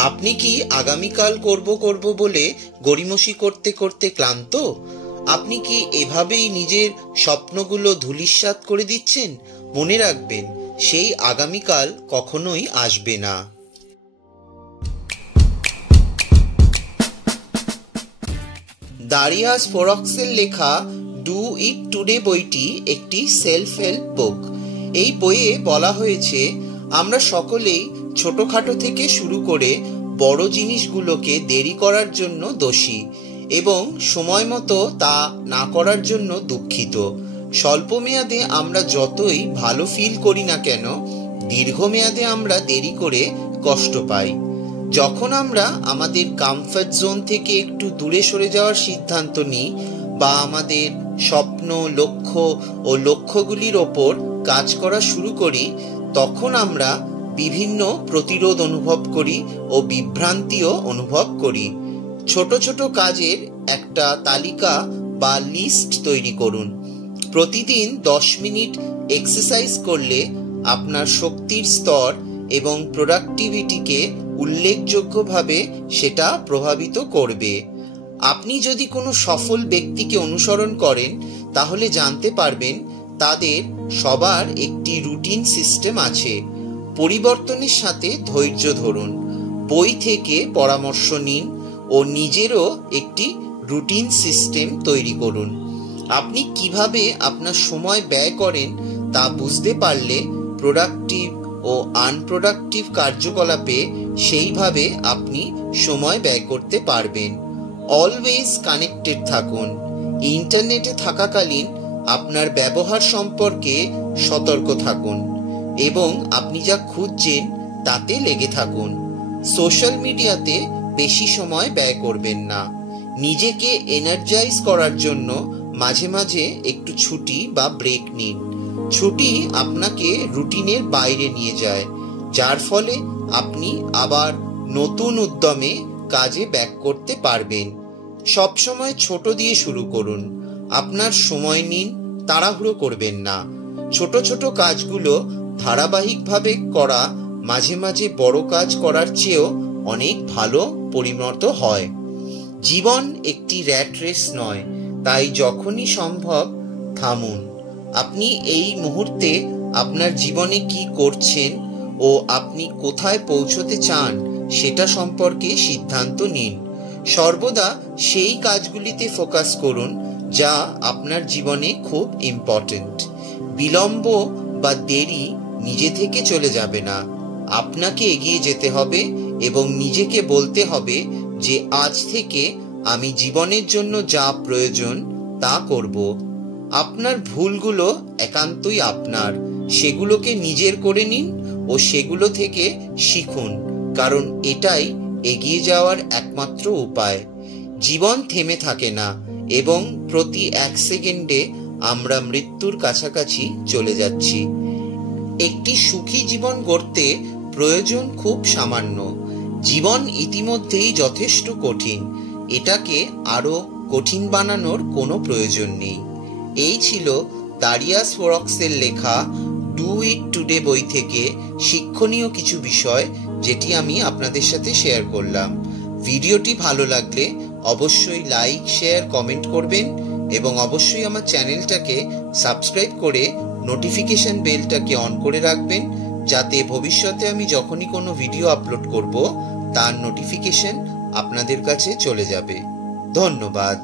আপনি কি আগামীকাল করব বলে গড়িমসি করতে করতে ক্লান্ত? আপনি কি এভাবেই নিজের স্বপ্নগুলো ধূলিসাৎ করে দিচ্ছেন? মনে রাখবেন, সেই আগামীকাল কখনোই আসবে না। দারিয়াস ফোরক্সের লেখা ডু ইট টুডে বইটি একটি সেলফ হেল্প বুক। এই বইয়ে বলা হয়েছে, আমরা সকলেই ছোটখাটো থেকে শুরু করে বড় জিনিসগুলোকে দেরি করার জন্য দোষী এবং সময় মতো তা না করার জন্য দুঃখিত। স্বল্পমেয়াদে আমরা যতই ভালো ফিল করি না কেন, দীর্ঘমেয়াদে আমরা দেরি করে কষ্ট পাই। যখন আমরা আমাদের কমফর্ট জোন থেকে একটু দূরে সরে যাওয়ার সিদ্ধান্ত নিই বা আমাদের স্বপ্ন, লক্ষ্য ও লক্ষ্যগুলির ওপর কাজ করা শুরু করি, তখন আমরা বিভিন্ন প্রতিরোধ অনুভব করি ও বিভ্রান্তিও অনুভব করি। ছোট ছোট কাজের একটা তালিকা বা লিস্ট তৈরি করুন। প্রতিদিন 10 মিনিট এক্সারসাইজ করলে আপনার শক্তির স্তর এবং প্রোডাক্টিভিটিকে উল্লেখযোগ্যভাবে সেটা প্রভাবিত করবে। আপনি যদি কোনো সফল ব্যক্তিকে অনুসরণ করেন, তাহলে জানতে পারবেন তাদের সবার একটি রুটিন সিস্টেম আছে। পরিবর্তনের সাথে ধৈর্য ধরুন, বই থেকে পরামর্শ নিন ও নিজেরও একটি রুটিন সিস্টেম তৈরি করুন। আপনি কিভাবে আপনার সময় ব্যয় করেন তা বুঝতে পারলে প্রোডাক্টিভ ও আনপ্রোডাক্টিভ কার্যকলাপে সেইভাবে আপনি সময় ব্যয় করতে পারবেন। অলওয়েজ কানেক্টেড থাকুন। ইন্টারনেটে থাকাকালীন আপনার ব্যবহার সম্পর্কে সতর্ক থাকুন এবং আপনি যা খুঁজছেন তাতে লেগে থাকুন। সোশ্যাল মিডিয়াতে বেশি সময় ব্যয় করবেন না। নিজেকে এনার্জাইজ করার জন্য মাঝে মাঝে একটু ছুটি বা ব্রেক নিন। ছুটি আপনাকে রুটিনের বাইরে নিয়ে যায়, যার ফলে আপনি আবার নতুন উদ্যমে কাজে ব্যাক করতে পারবেন। সবসময় ছোট দিয়ে শুরু করুন। আপনার সময় নিন, তাড়াহুড়ো করবেন না। ছোট ছোট কাজগুলো ধারাবাহিকভাবে করা মাঝে মাঝে বড় কাজ করার চেয়েও অনেক ভালো পরিণত হয়। জীবন একটি র্যাট রেস নয়, তাই যখনই সম্ভব থামুন। আপনি এই মুহূর্তে আপনার জীবনে কি করছেন ও আপনি কোথায় পৌঁছতে চান সেটা সম্পর্কে সিদ্ধান্ত নিন। সর্বদা সেই কাজগুলিতে ফোকাস করুন যা আপনার জীবনে খুব ইম্পর্টেন্ট। বিলম্ব বা দেরি নিজে থেকে চলে যাবে না। আপনাকে এগিয়ে যেতে হবে এবং নিজেকে বলতে হবে যে আজ থেকে আমি জীবনের জন্য যা প্রয়োজন তা করব। আপনার ভুলগুলো একান্তই আপনার, সেগুলোকে নিজের করে নিন ও সেগুলো থেকে শিখুন, কারণ এটাই এগিয়ে যাওয়ার একমাত্র উপায়। জীবন থেমে থাকে না এবং প্রতি 1 সেকেন্ডে আমরা মৃত্যুর কাছাকাছি চলে যাচ্ছি। একটি সুখী জীবন গড়তে প্রয়োজন খুব সামান্য। জীবন ইতিমধ্যেই যথেষ্ট কঠিন, এটাকে আরো কঠিন বানানোর কোনো প্রয়োজন নেই। এই ছিল দারিয়াস ফোরক্সের লেখা ডু ইট টুডে বই থেকে শিক্ষণীয় কিছু বিষয়, যেটি আমি আপনাদের সাথে শেয়ার করলাম। ভিডিওটি ভালো লাগলে অবশ্যই লাইক, শেয়ার, কমেন্ট করবেন এবং অবশ্যই আমার চ্যানেলটাকে সাবস্ক্রাইব করে নোটিফিকেশন বেলটাকে অন করে রাখবেন, যাতে ভবিষ্যতে আমি যখনই কোনো ভিডিও আপলোড করব তার নোটিফিকেশন আপনাদের কাছে চলে যাবে। ধন্যবাদ।